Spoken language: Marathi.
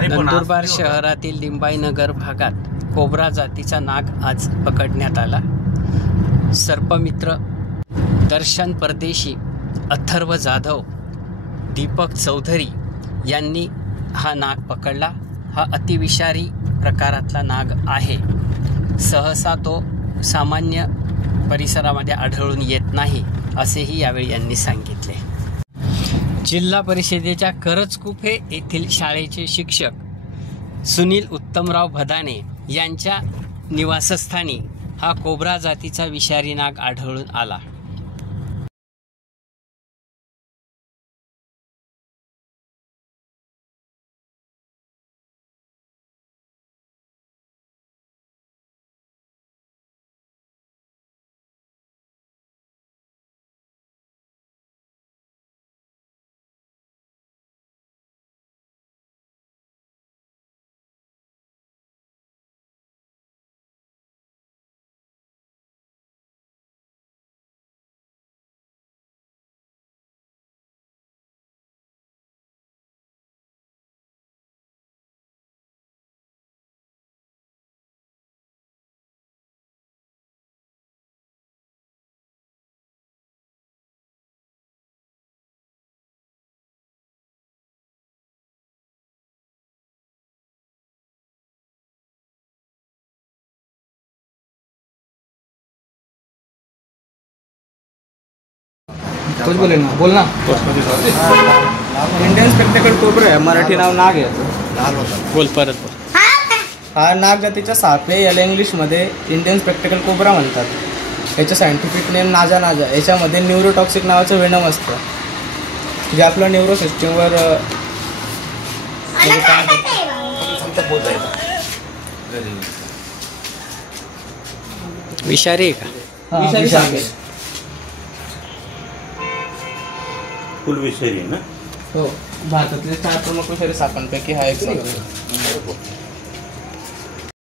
नंदुरबार शहरातील लिंबाईनगर भागात कोब्रा जातीचा नाग आज पकडण्यात आला। सर्पमित्र दर्शन परदेशी, अथर्व जाधव, दीपक चौधरी यांनी हा नाग पकडला। हा अतिविषारी प्रकारातला नाग आहे। सहसा तो सामान्य परिसरामध्ये आढळून येत नाही असेही यावेळी यांनी सांगितले। जिल्हा परिषदेच्या करजकुफे येथील शाळेचे शिक्षक सुनील उत्तमराव भदाणे यांच्या निवासस्थानी हा कोब्रा जातीचा विषारी नाग आढळून आला। कुछ बोले ना, बोलना। इंडियन स्पेक्टेकल कोब्रा आहे, मराठी नाव नाग आहे। बोल परत। हा नाग जातीचा साप आहे। याला इंग्लिशमध्ये इंडियन स्पेक्टेकल कोब्रा म्हणतात। याचं सायंटिफिक नेम नाजा नाजा। याच्यामध्ये न्यूरोटॉक्सिक नावाचं वेनम असतं, जे आपलं न्यूरो सिस्टीमवर विषारी आहे का? विषारी साप आहे। फुल विषारी ना? हो, भारतातले 4 प्रमुख विषारी सापांपैकी हा एक साप आहे।